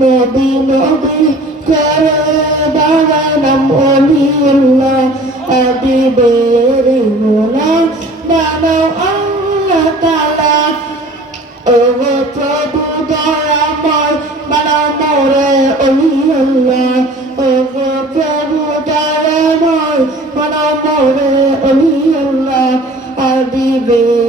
নবী নবী করে বানাম অলিউল্লাহ হাবিবের মোলা বানাও আল্লাহ তাআলা ও প্রভু দয়াময় বানাও মোরে অলিউল্লাহ ও প্রভু দয়াময় বানাও মোরে অলিউল্লাহ হাবিবের